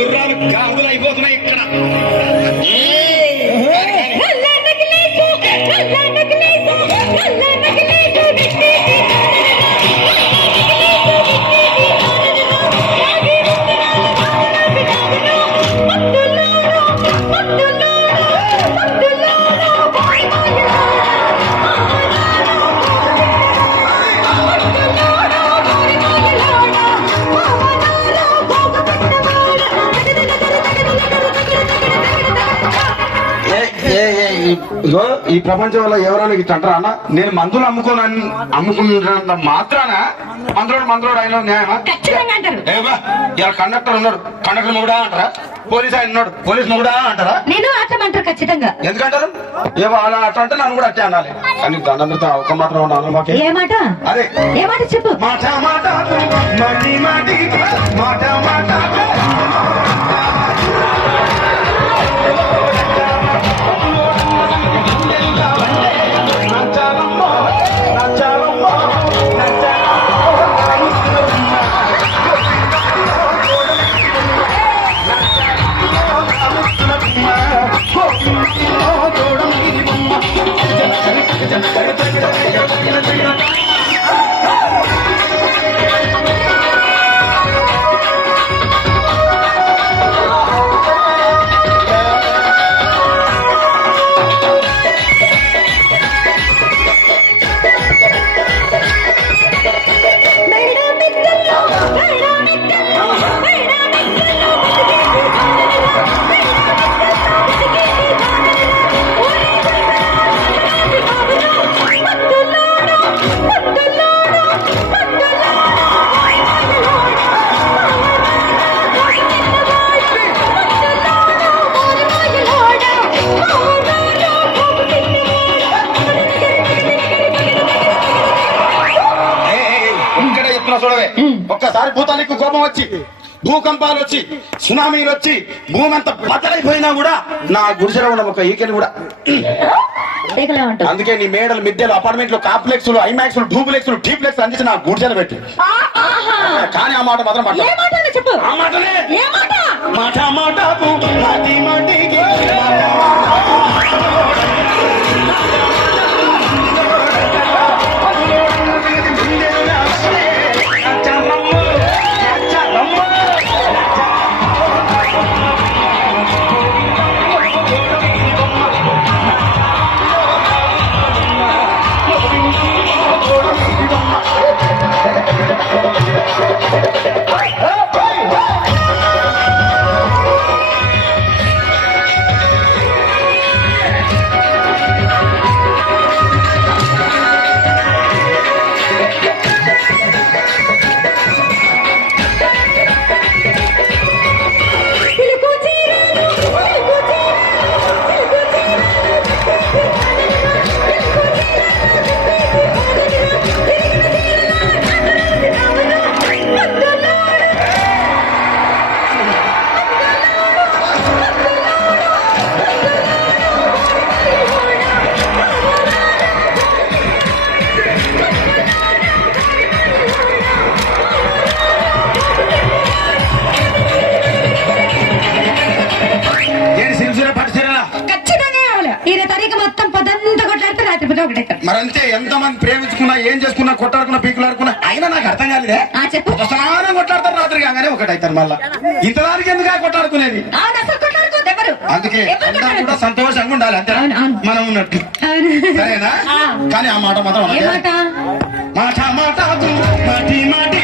గుర్రాలు గాజులు అయిపోతున్నాయి ఇక్కడ. ఇగో ఈ ప్రపంచంలో ఎవరైనా ఇట్లా అంటారా? అన్న నేను మందులు అమ్ముకోను అమ్ముకున్నంత మాత్రాన మందులోడు మందులోడు అయిన న్యాయమా? ఇలా కండక్టర్ ఉన్నాడు. కండక్టర్ మొగుడా అంటారా? పోలీస్ ఆయన ఉన్నాడు. పోలీస్ మొగుడా అంటారా? నేను అట్లమంటారు ఖచ్చితంగా. ఎందుకంటారు? ఏవో అలా అట్లా అంటే నన్ను కూడా అట్టే అనాలి. కానీ దండం ఒక ఉన్నాను మాకే. ఏ మాట? అదే. ఏ మాట చెప్పు? మాట మాట మాటి మాటి మాట. Thank you. చెప్తున్నా చూడవే. ఒక్కసారి భూతానికి కోపం వచ్చి భూకంపాలు వచ్చి సునామీలు వచ్చి భూమి అంతా బద్దలైపోయినా కూడా నా గుడిసెలో ఉన్న ఒక ఈకెని కూడా. అందుకే నీ మేడలు మిద్దెలు అపార్ట్మెంట్లు కాంప్లెక్స్ ఐమాక్స్ డూప్లెక్స్ టీప్లెక్స్ అందించి నా గుడిసెలు పెట్టి. కానీ ఆ మాట మాత్రం మాట? మాట మాట. కొట్లాడితే రాత్రి పూట ఒకటేస్తారు మరంతే ఎంతమంది ప్రేమించుకున్నా ఏం చేసుకున్నా కొట్టాడుకున్నా పీకులాడుకున్నా అయినా నాకు అర్థం కాలేదే? చెప్పు. స్నానం కొట్లాడతారు రాత్రి కాగానే ఒకటైతారు మళ్ళా. ఇంతదానికి ఎందుకు కొట్టాడుకునేది అందుకే అందరూ. కూడా సంతోషంగా ఉండాలి అంతే. మనం ఉన్నట్టు. సరేనా. కానీ ఆ మాట మాత్రం మాట మాట మాటి మాటి.